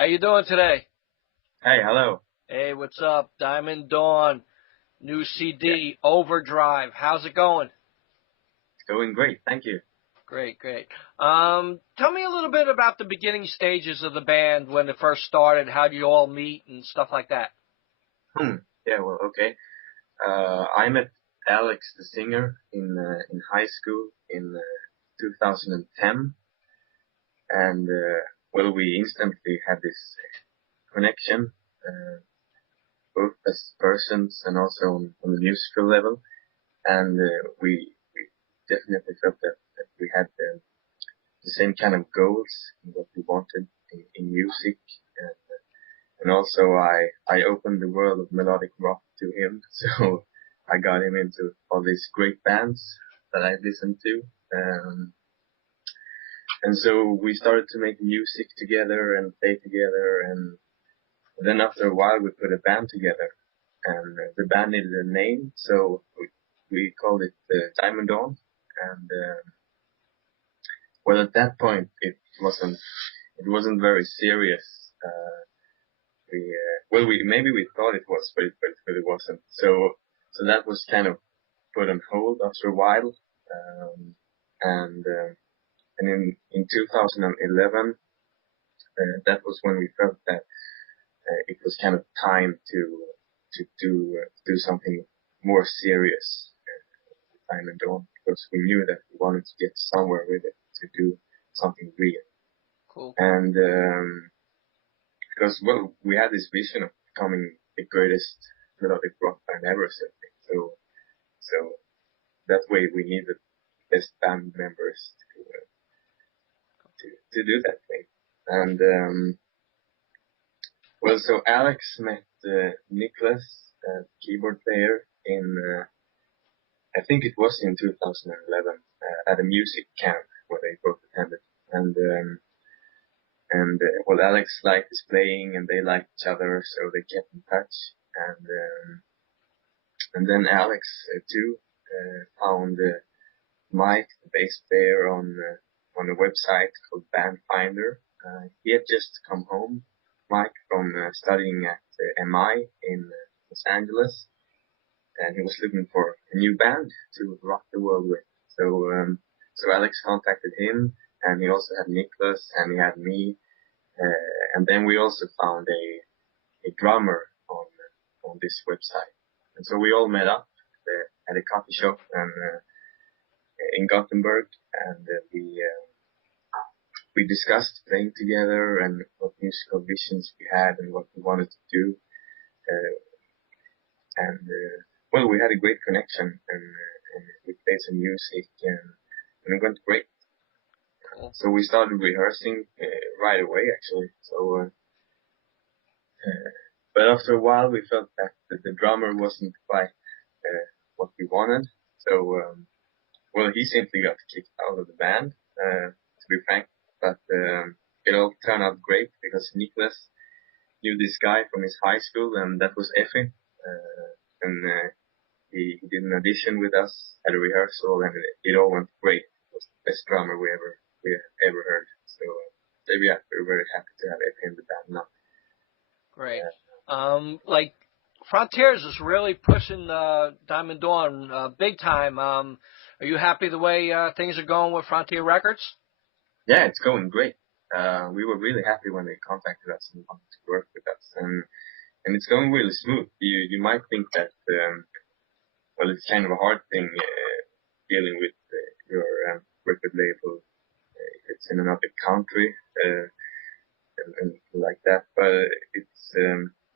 How you doing today? Hey, hello. Hey, what's up? Diamond Dawn, new Yeah, CD, Overdrive. How's it going? it's going great. Thank you. Great, great. Tell me a little bit about the beginning stages of the band when it first started. How did you all meet and stuff like that? Yeah, well, okay. I met Alex, the singer, in high school in 2010, and well, we instantly had this connection, both as persons and also on the musical level, and we definitely felt that we had the same kind of goals in what we wanted in music. And also I opened the world of melodic rock to him, so I got him into all these great bands that I listened to. And so we started to make music together and play together, and then after a while we put a band together, and the band needed a name, so we called it Diamond Dawn. And well, at that point it wasn't very serious. We maybe we thought it was, but it wasn't. So that was kind of put on hold after a while, and in 2011, that was when we felt that it was kind of time to do something more serious, time and dawn, because we knew that we wanted to get somewhere with it, to do something real. Cool. And because well, we had this vision of becoming the greatest melodic rock band ever, certainly. So that way we needed best band members to do that thing. And well, so Alex met Nicholas, keyboard player, in I think it was in 2011 at a music camp where they both attended. And well, Alex liked his playing, and they liked each other, so they kept in touch. And then Alex too found Mike, the bass player, on a website called Band Finder. He had just come home, Mike, from studying at MI in Los Angeles, and he was looking for a new band to rock the world with. So Alex contacted him, and he also had Nicholas, and he had me, and then we also found a drummer on this website, and so we all met up at a coffee shop and in Gothenburg, and we discussed playing together and what musical visions we had and what we wanted to do, and well, we had a great connection, and we played some music, and it went great. Cool. So we started rehearsing right away, actually. So, but after a while, we felt that the drummer wasn't quite what we wanted. So, well, he simply got kicked out of the band, to be frank. But it all turned out great because Nicholas knew this guy from his high school, and that was Effie. And he did an audition with us at a rehearsal, and it all went great. It was the best drummer we ever heard. So yeah, we're very happy to have Effie in the band now. Great. Like Frontiers is really pushing Diamond Dawn big time. Are you happy the way things are going with Frontier Records? Yeah, it's going great. We were really happy when they contacted us and wanted to work with us, and it's going really smooth. You might think that well, it's kind of a hard thing dealing with your record label if it's in another country and like that. But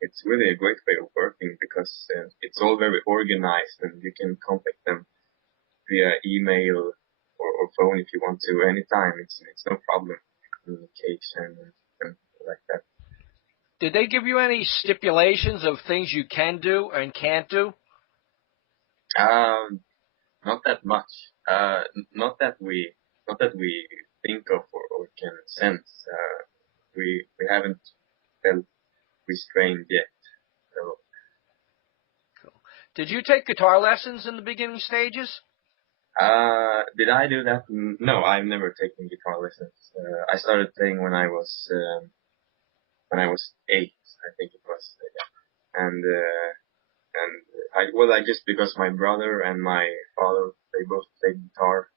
it's really a great way of working because it's all very organized, and you can contact them via email or phone if you want to anytime. It's no problem, communication and like that. Did they give you any stipulations of things you can do and can't do? Not that much. Not that we think of or can sense. We haven't felt restrained yet. So Cool. Did you take guitar lessons in the beginning stages? did I do that? No, I've never taken guitar lessons. I started playing when I was when I was 8, I think it was. Yeah. And I just because my brother and my father, they both played guitar,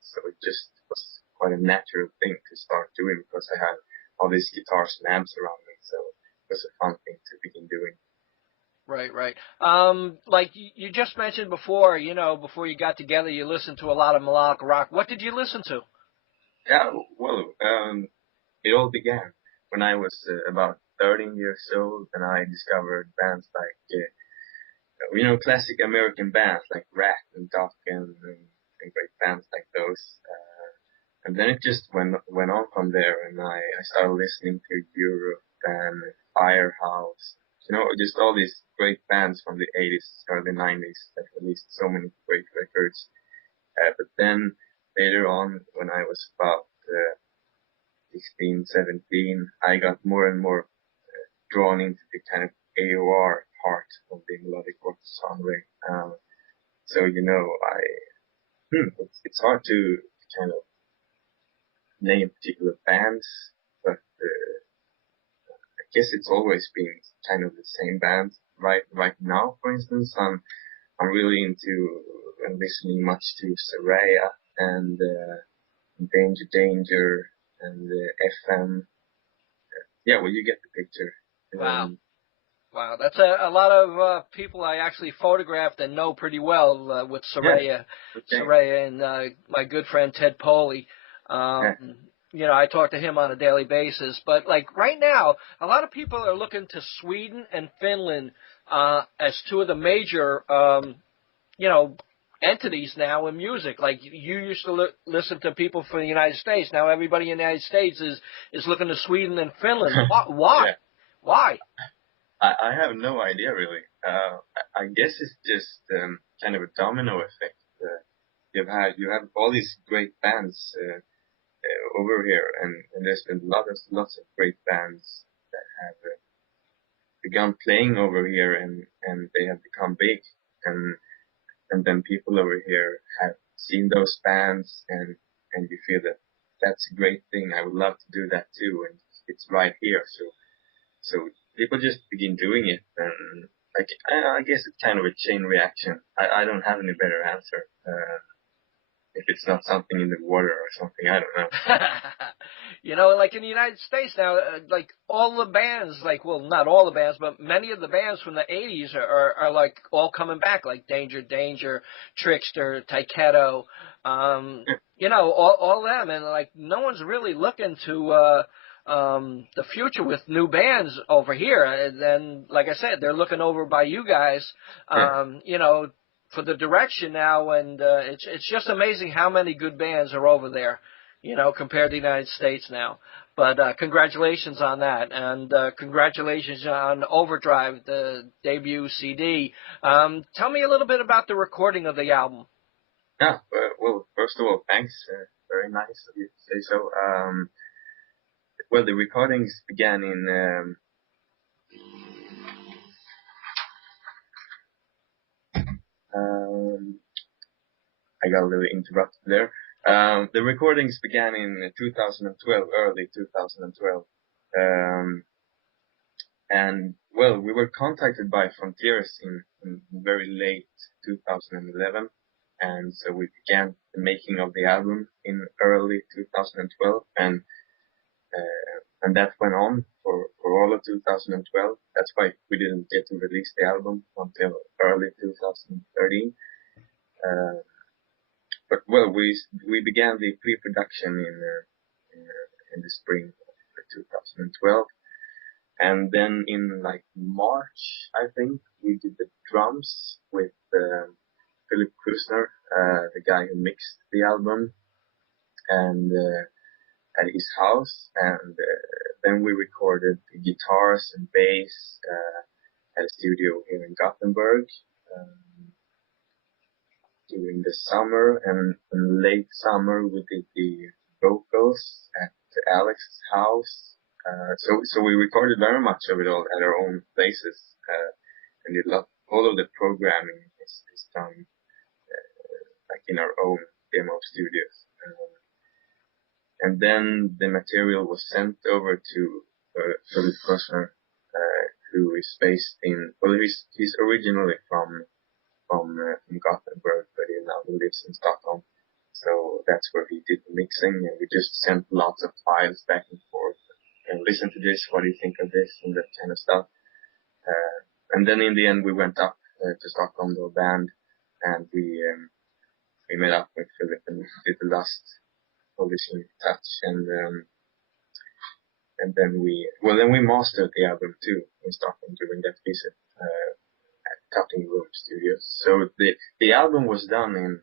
so it just was quite a natural thing to start doing because I had all these guitars and amps around me, so it was a fun thing to begin doing. Right, right. Like you just mentioned before, before you got together, you listened to a lot of melodic rock. What did you listen to? Yeah, well, it all began when I was about 13 years old, and I discovered bands like, classic American bands like Rat and Duck and great bands like those. And then it just went on from there, and I started listening to Europe and Firehouse, just all these great bands from the 80s, early 90s that released so many great records. But then later on, when I was about 16, 17, I got more and more drawn into the kind of AOR part of the melodic rock genre. So, it's hard to kind of name particular bands, but I guess it's always been kind of the same bands. Right now, for instance, I'm really into and listening much to Saraya and Danger Danger and FM. Yeah, well, you get the picture. Wow. Wow, that's a lot of people I actually photographed and know pretty well with Yeah. Okay. Saraya and my good friend Ted Poley. Yeah. I talk to him on a daily basis. But like right now, a lot of people are looking to Sweden and Finland as two of the major, entities now in music. Like you used to listen to people from the United States. Now everybody in the United States is looking to Sweden and Finland. Why? Yeah. Why? I have no idea really. I guess it's just kind of a domino effect. You have all these great bands over here, and there's been lots of great bands that have begun playing over here, and they have become big, and then people over here have seen those bands, and you feel that that's a great thing. I would love to do that too, and it's right here. So people just begin doing it, and like I guess it's kind of a chain reaction. I don't have any better answer. If it's not something in the water or something, I don't know. Like in the United States now, like all the bands, well, not all the bands, but many of the bands from the 80s are like all coming back, like Danger Danger, Trickster, Taiketo, all them. And like no one's really looking to the future with new bands over here. And then, like I said, they're looking over by you guys, for the direction now, and it's just amazing how many good bands are over there, compared to the United States now. But congratulations on that, and congratulations on Overdrive, the debut CD. Tell me a little bit about the recording of the album. Yeah, well, first of all, thanks. Very nice of you to say so. Well, the recordings began in I got a little interrupted there. The recordings began in 2012, early 2012. And well, we were contacted by Frontiers in very late 2011. And so we began the making of the album in early 2012. And that went on for all of 2012. That's why we didn't get to release the album until early 2013. But well, we began the pre-production in the spring of 2012, and then in like March, I think, we did the drums with Philip Kusner, the guy who mixed the album, and at his house, and then we recorded the guitars and bass at a studio here in Gothenburg. During the summer, and in late summer we did the vocals at Alex's house. So we recorded very much of it all at our own places, and all of the programming is done like in our own demo studios. And then the material was sent over to Philip Kostner, who is based in, well, he's originally from Gothenburg, but he now lives in Stockholm. So that's where he did the mixing, and we just sent lots of files back and forth. And listen to this, what do you think of this, and that kind of stuff. And then in the end, we went up to Stockholm, the band, and we met up with Philip and did the last polishing touch, and then we mastered the album too in Stockholm during that visit at Cutting Room Studios. So the album was done in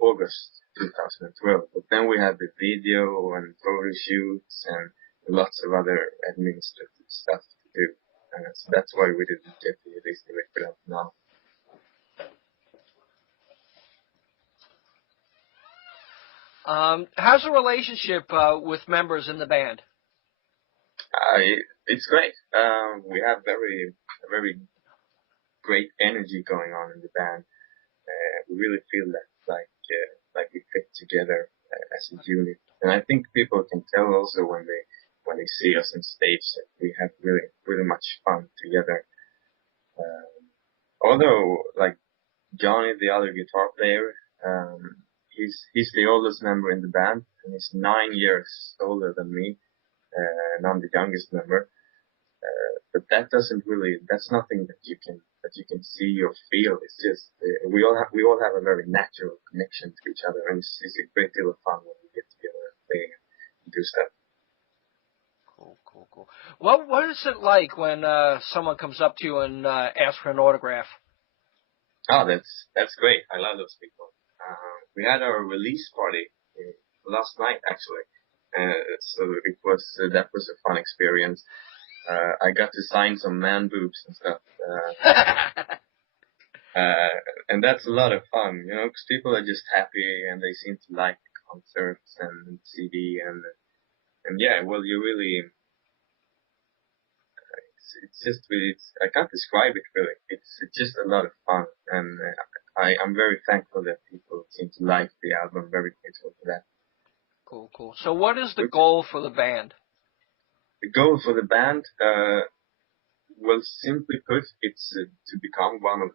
August 2012, but then we had the video and photo shoots and lots of other administrative stuff to do. So that's why we didn't get to release the record out now. How's the relationship with members in the band? It's great. We have a very great energy going on in the band. We really feel that like we fit together as a unit, and I think people can tell also when they see us on stage that we have really much fun together. Although like Johnny, the other guitar player, he's the oldest member in the band, and he's 9 years older than me, and I'm the youngest member. But that's nothing that you can see or feel. It's just we all have a very natural connection to each other, and it's a great deal of fun when we get together and play and do stuff. Cool. What is it like when someone comes up to you and asks for an autograph? Oh, that's great. I love those people. We had our release party last night actually, so that was a fun experience. I got to sign some man boobs and stuff. And that's a lot of fun, you know, because people are just happy and they seem to like the concerts and CD and yeah, well, you really, I can't describe it really. It's just a lot of fun, and I'm very thankful that people seem to like the album. Very grateful for that. Cool. So what is the goal for the band? The goal for the band, well, simply put, it's to become one of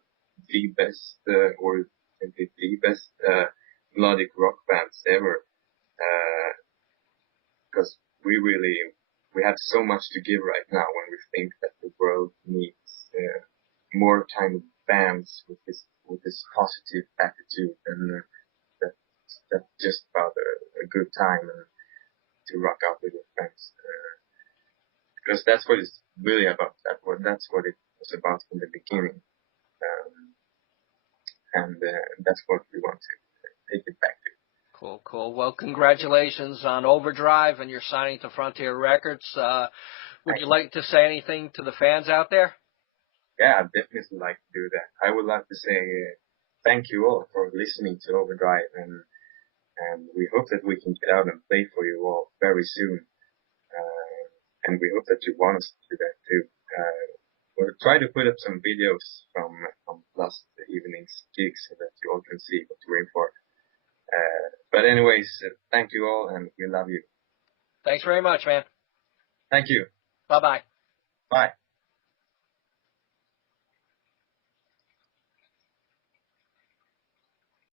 the best, or the best melodic rock bands ever. Because we have so much to give right now when we think that the world needs more kind of bands with this positive attitude, and that's just about a good time and to rock out with your friends. Because that's what it's really about. That's what it was about from the beginning, and that's what we want to take it back to. Cool. Well, congratulations on Overdrive and your signing to Frontier Records. Would you like to say anything to the fans out there? Yeah, I'd definitely like to do that. I would like to say thank you all for listening to Overdrive, and we hope that we can get out and play for you all very soon. And we hope that you want us to do that too. We'll try to put up some videos from last evening's gigs so that you all can see what we're in for. But anyways, thank you all, and we love you. Thanks very much, man. Thank you. Bye-bye. Bye.